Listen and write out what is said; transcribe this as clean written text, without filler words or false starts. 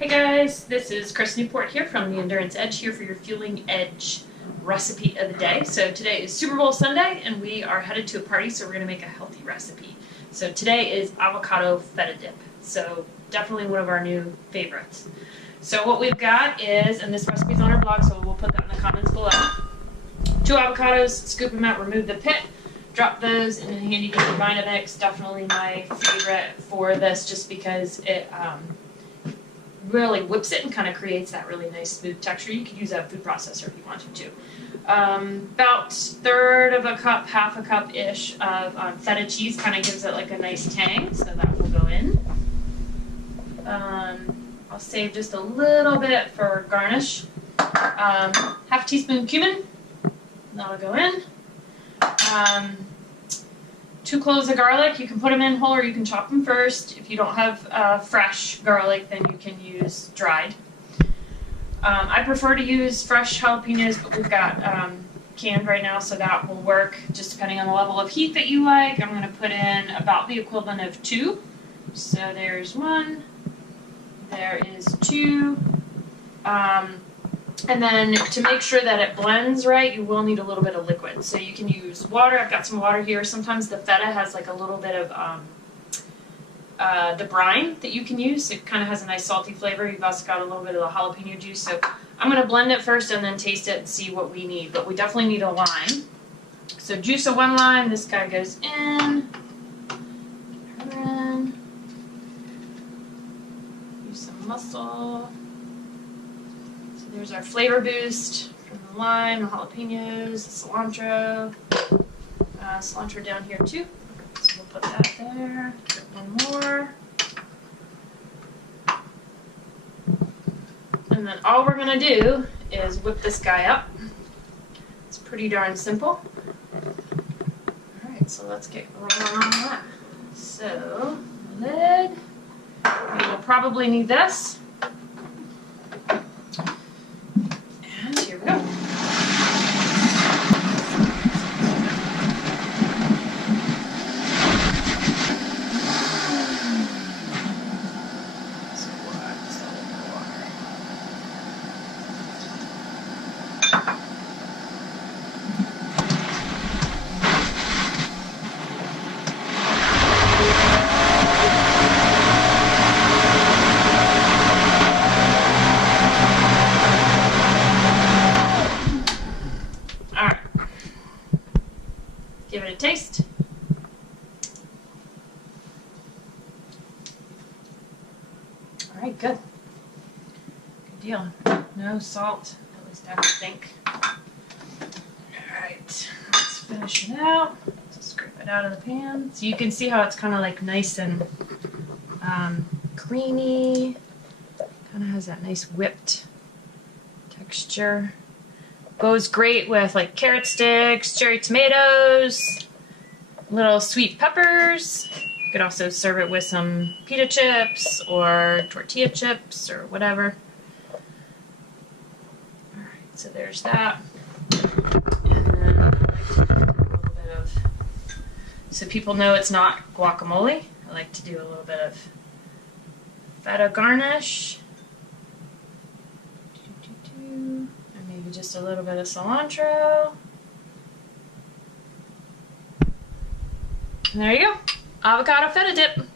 Hey guys, this is Chris Newport here from the Endurance Edge, here for your Fueling Edge recipe of the day. So today is Super Bowl Sunday and we are headed to a party, so we're going to make a healthy recipe. So today is avocado feta dip. So definitely one of our new favorites. So what we've got is, and this recipe is on our blog, so we'll put that in the comments below. 2 avocados, scoop them out, remove the pit, drop those in a handy dandy Vitamix. Definitely my favorite for this just because it really whips it and kind of creates that really nice smooth texture. You could use a food processor if you wanted to. About 1/3 of a cup, half a cup-ish of feta cheese kind of gives it like a nice tang, so that will go in. I'll save just a little bit for garnish. Half a teaspoon cumin, that'll go in. 2 cloves of garlic. You can put them in whole or you can chop them first. If you don't have fresh garlic, then you can use dried. I prefer to use fresh jalapeños, but we've got canned right now, so that will work just depending on the level of heat that you like. I'm going to put in about the equivalent of 2. So there's 1, there is 2. And then to make sure that it blends right, you will need a little bit of liquid. So you can use water. I've got some water here. Sometimes the feta has like a little bit of the brine that you can use. It kind of has a nice salty flavor. You've also got a little bit of the jalapeno juice. So I'm going to blend it first and then taste it and see what we need. But we definitely need a lime. So juice of 1 lime. This guy goes in. Get her in. Use some muscle. There's our flavor boost from the lime, the jalapenos, the cilantro. Cilantro down here too. So we'll put that there. Get 1 more. And then all we're going to do is whip this guy up. It's pretty darn simple. Alright, so let's get rolling on that. So, lid. We will probably need this. Give it a taste. All right, good. Good deal. No salt, at least I don't think. All right, let's finish it out. Let's scrape it out of the pan. So you can see how it's kind of like nice and creamy. Kind of has that nice whipped texture. Goes great with like carrot sticks, cherry tomatoes, little sweet peppers. You could also serve it with some pita chips or tortilla chips or whatever. Alright, so there's that. And then I like to do a little bit of, so people know it's not guacamole, I like to do a little bit of feta garnish. Maybe just a little bit of cilantro. And there you go. Avocado feta dip.